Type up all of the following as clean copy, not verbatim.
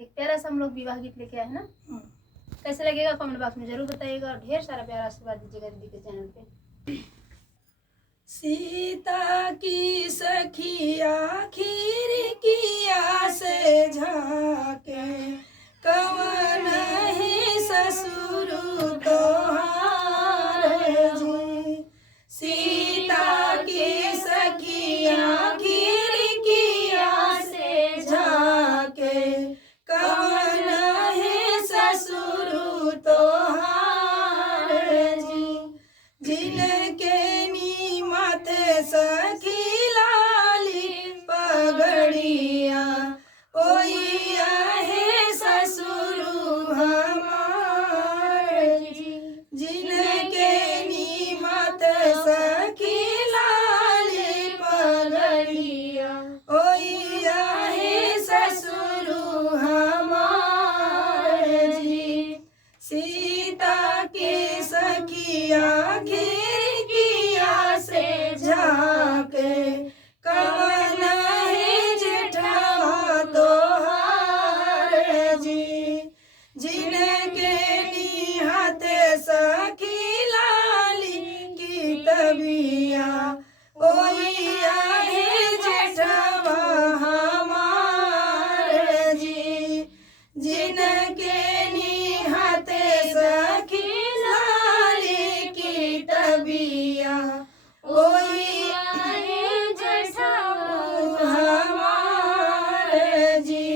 एक प्यारा सा हम लोग विवाह गीत लेके आए हैं ना। कैसे लगेगा कमेंट बॉक्स में जरूर बताइएगा और ढेर सारा प्यारा आशीर्वाद दीजिएगा दीदी के चैनल पे। सीता की सखिया खिड़किया से झाके कवन ही ससुर तोहार जी। सीता की सखिया खिड़किया से झाके कवन ही ससुर तोहार जी। जिनके सखी लाली पगड़िया ओइया है ससुर हमार जी। जिनके नीमत सखी लाली पगड़िया ओइया है ससुर हमार जी। सीता के सखिया खिड़किया से झाके कवन है जेठवा तोहार जी। जिनके निहत सखी लाली की तबिया ओइया है जेठवा हमार जी। जिनके निहत सखी लाली की तबिया ओइया है जेठवा हमार जी।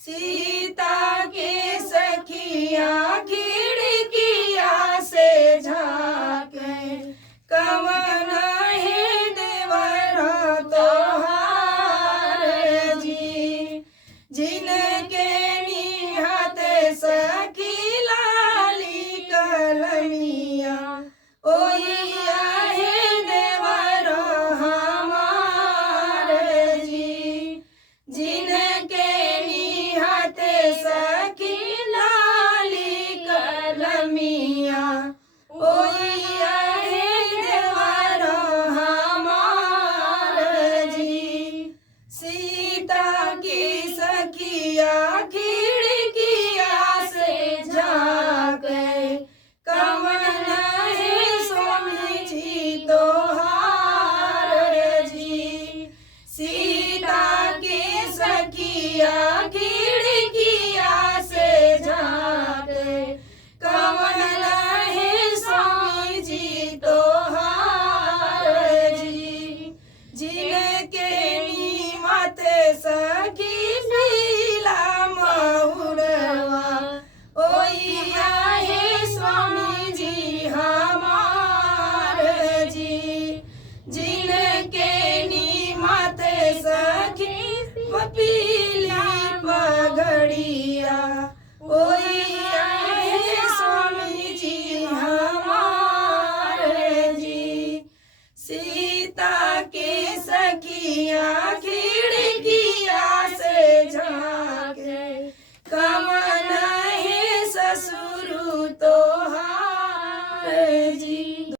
सीता के सखिया खिड़किया से झाके कवन है देवरा तोहार जी। जिनके निहत सखी लाली कलमिया ओइया है देवरा हमार जी। जिनके निहत सखी लाली कलमिया ओइया है देवरा हमार जी। सीता की सखिया खिड़किया से झाके कवन है स्वामी जी तोहार जी। सीता के सखिया खिड़किया से झाके कवन है स्वामी जी तोहार जी। जिनके नीमत सखी पीला महुरवा ओइया है स्वामी जी हमार जी। जिनके नीमत सखी पपी